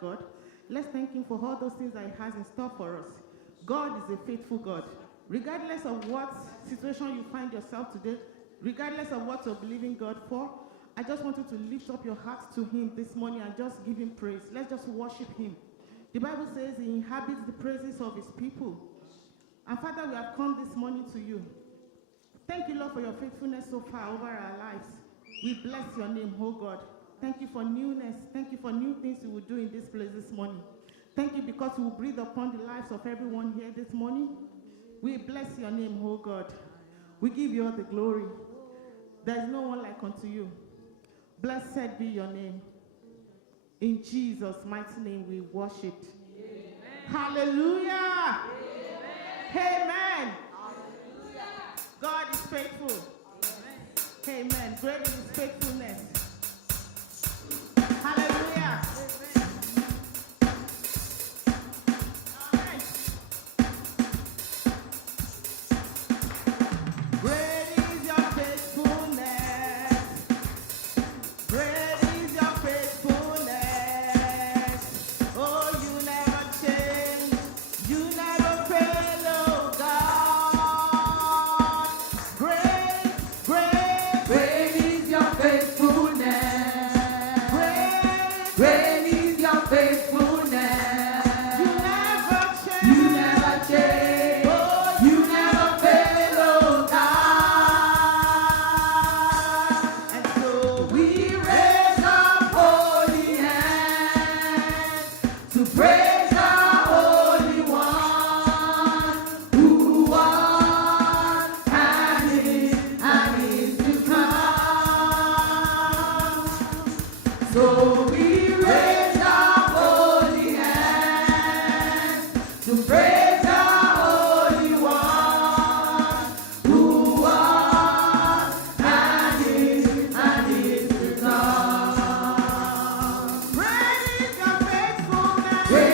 God. Let's thank him for all those things that he has in store for us. God is a faithful God. Regardless of what situation you find yourself today, regardless of what you're believing God for, I just want you to lift up your hearts to him this morning and just give him praise. Let's just worship him. The Bible says he inhabits the praises of his people. And Father, we have come this morning to you. Thank you, Lord, for your faithfulness so far over our lives. We bless your name, oh God. Thank you for newness. Thank you for new things you will do in this place this morning. Thank you because you will breathe upon the lives of everyone here this morning. We bless your name, oh God. We give you all the glory. There is no one like unto you. Blessed be your name. In Jesus' mighty name we worship. Amen. Hallelujah. Amen. Amen. Hallelujah. God is faithful. Amen. Amen. Great is his faithfulness. Hallelujah. Amen. Great is your faithfulness. Great is your faithfulness. Oh, you never change. You never fail, oh God. Great, great, Great is your faithfulness. Great is your faithfulness. you never change. You never change. Oh, You never fail, oh God. and so We raise up holy hands to praise our Holy One, who was and is to come. So we raise our holy hands to praise our Holy One, who was and is to come. great is your faithfulness. Great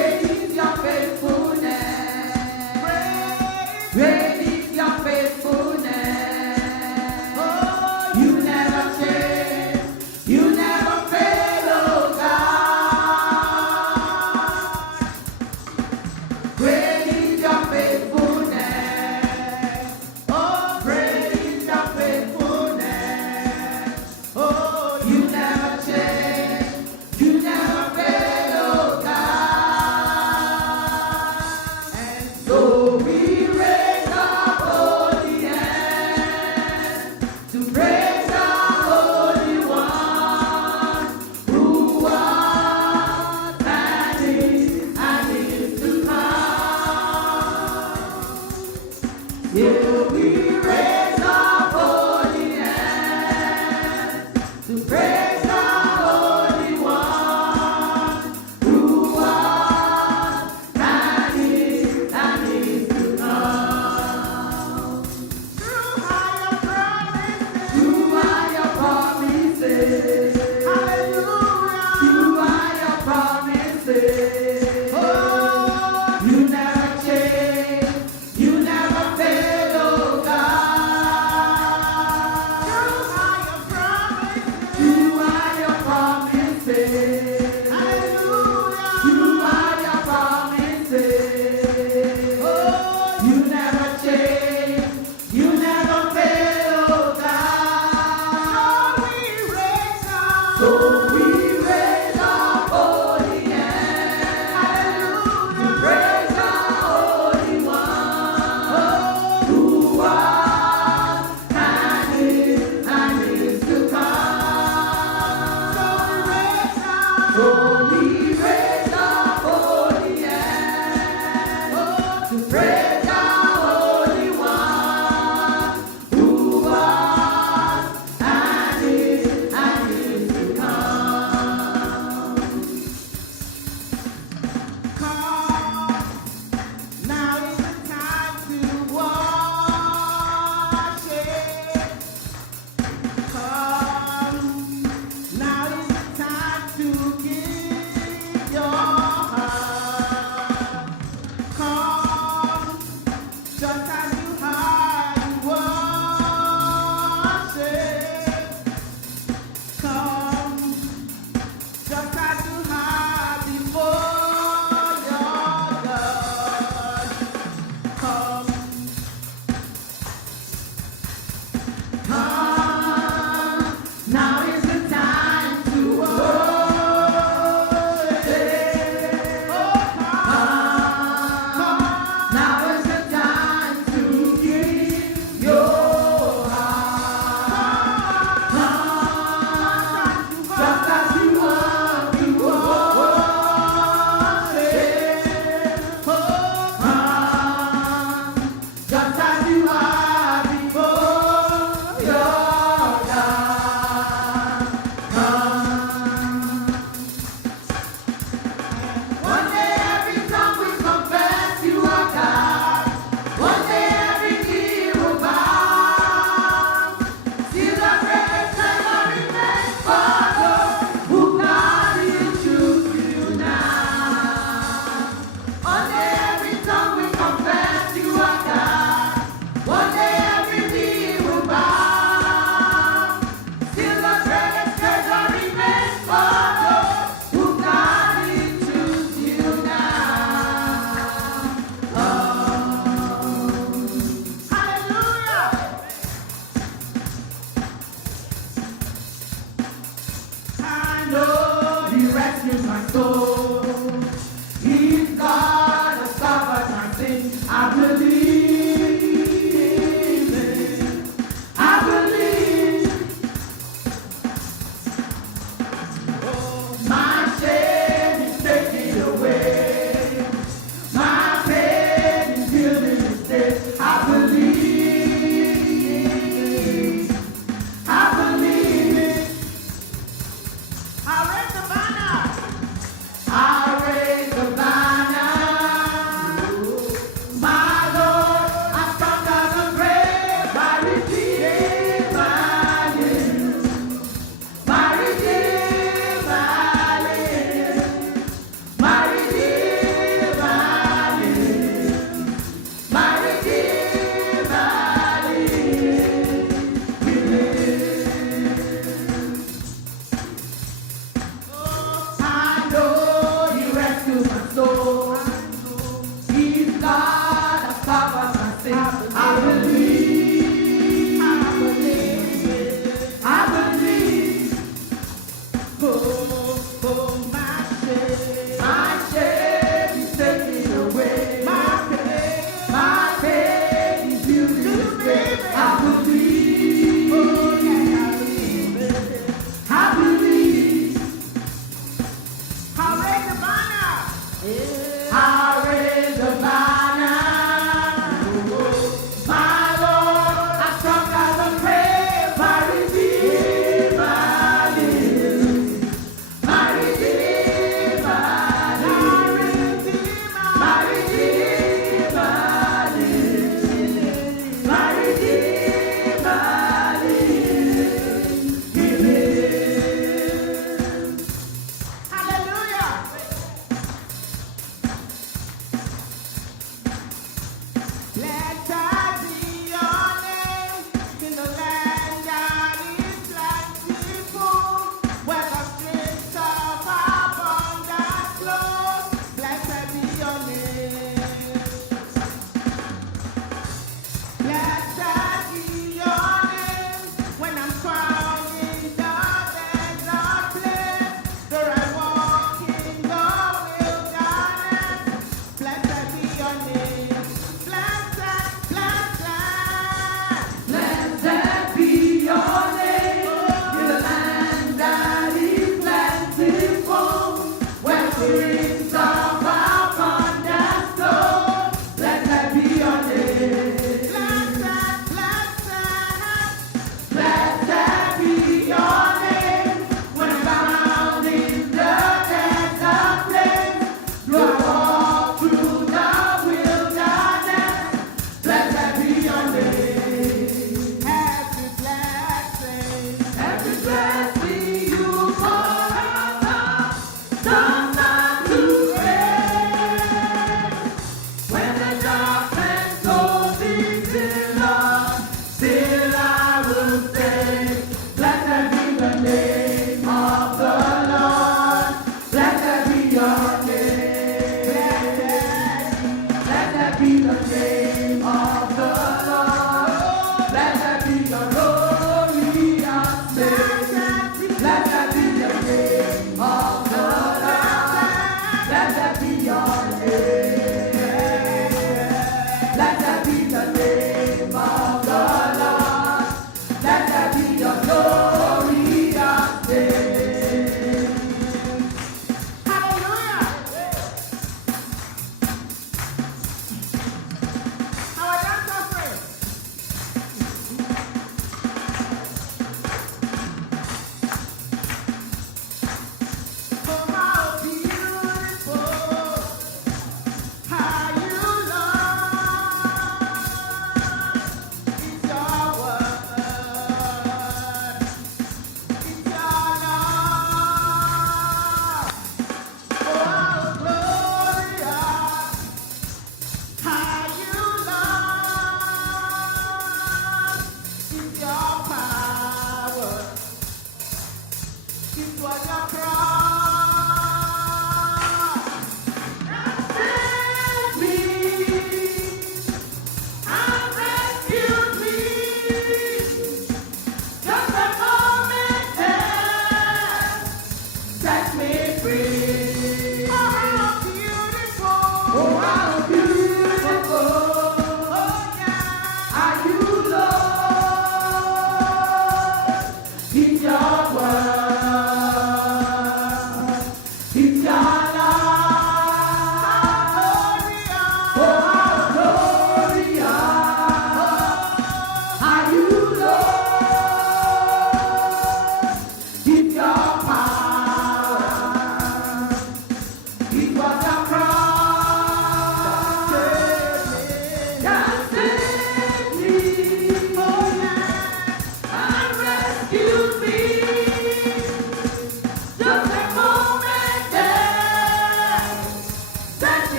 I'll raise the banner. My Lord, I've come as a prayer. My Redeemer lives. My Redeemer lives. My Redeemer lives. My Redeemer lives. He lives. Hallelujah.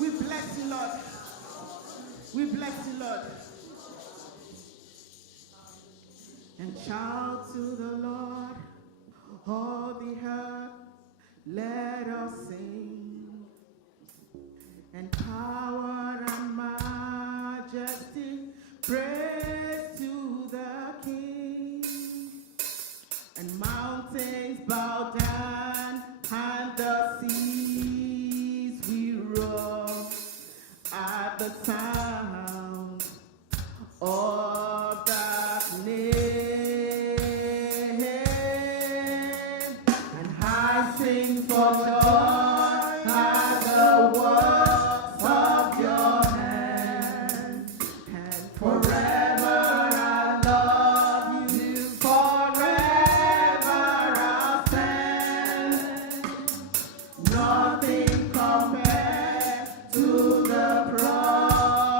We bless you, Lord. We bless you, Lord. And shout to the Lord, all the earth, let us sing. And power and majesty, praise to the King. And mountains bow down, and the seas we roar at the sound of that name. And I sing for joy at the works of your hands. And forever I love you, forever I'll stand. Nothing compared to the promise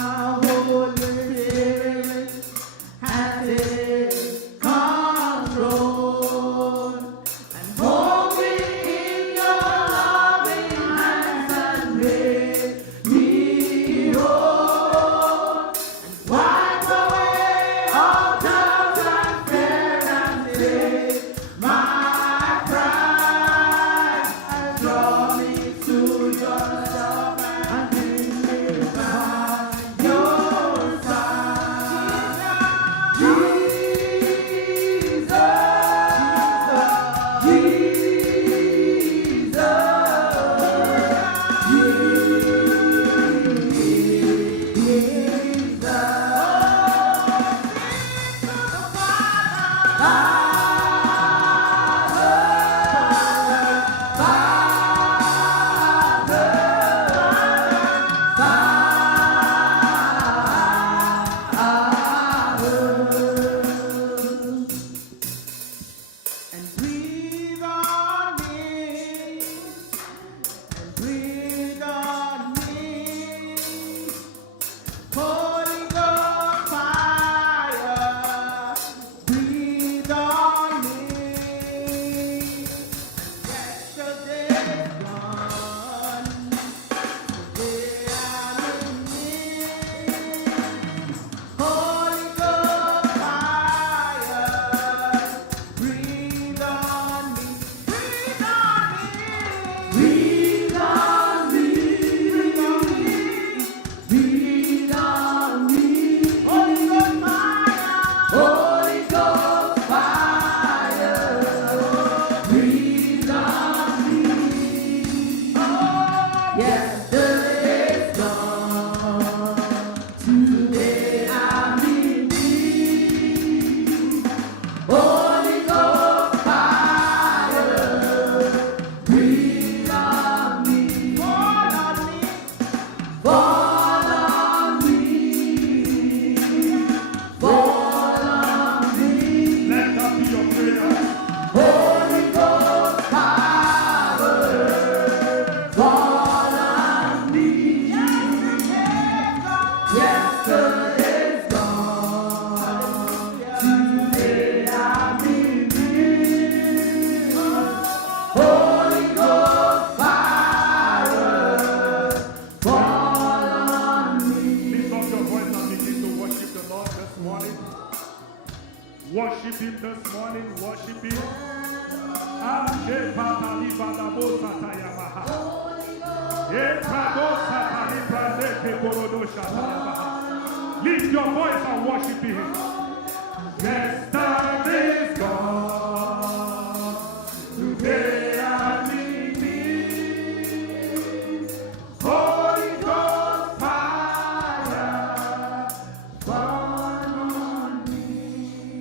Holy Spirit, and take control. And hold me in your loving hands and make me whole. And wipe away all doubts and fear and take my pride. And draw me to yourself and bring me by your side. Jesus, and breathe on me, and breathe on me. Holy Ghost fire, breathe on me. Yesterday's gone, today I'm in need. Holy Ghost fire, breathe on me, breathe on me, breathe on me, breathe on me, breathe on me. Holy Ghost fire, breathe on me. Yesterday's gone, today I'm in need. Holy Ghost fire, breathe on me. Fall on me, fall on me, fall on me. Let that be your prayer. Holy Ghost power, fall on me. Yesterday's gone, today I'm in need. Holy Ghost fire, fall on me. Lift up your voice and begin to worship the Lord this morning. Worship Him this morning. Worship Him. Lift your voice and worship Him. Yes,